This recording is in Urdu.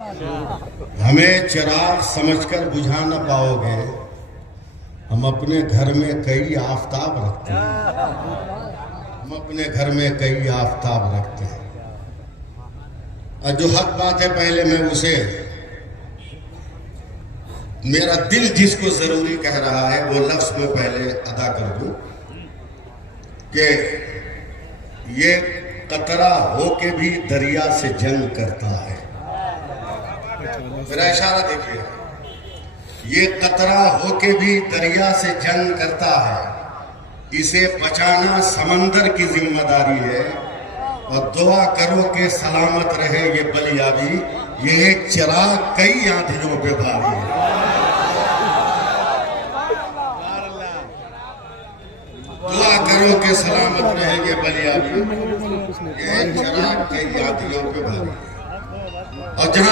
ہمیں چراغ سمجھ کر بجھا نہ پاؤ گے، ہم اپنے گھر میں کئی آفتاب رکھتے ہیں، ہم اپنے گھر میں کئی آفتاب رکھتے ہیں، اور جو حق بات ہے پہلے میں اسے میرا دل جس کو ضروری کہہ رہا ہے وہ لفظ میں پہلے ادا کر دوں کہ یہ قطرہ ہو کے بھی دریا سے جنگ کرتا ہے۔ میرا اشارہ دیکھیے، یہ قطرہ ہو کے بھی دریا سے جنگ کرتا ہے، اسے بچانا سمندر کی ذمہ داری ہے، اور دعا کرو کہ سلامت رہے یہ بلیابی، یہ چراغ کئی آندھیوں پہ بھاری ہے۔ دعا کرو کہ سلامت رہے یہ بلیابی، یہ چراغ کئی آندھیوں پہ بھاری ہے۔ اور جہاں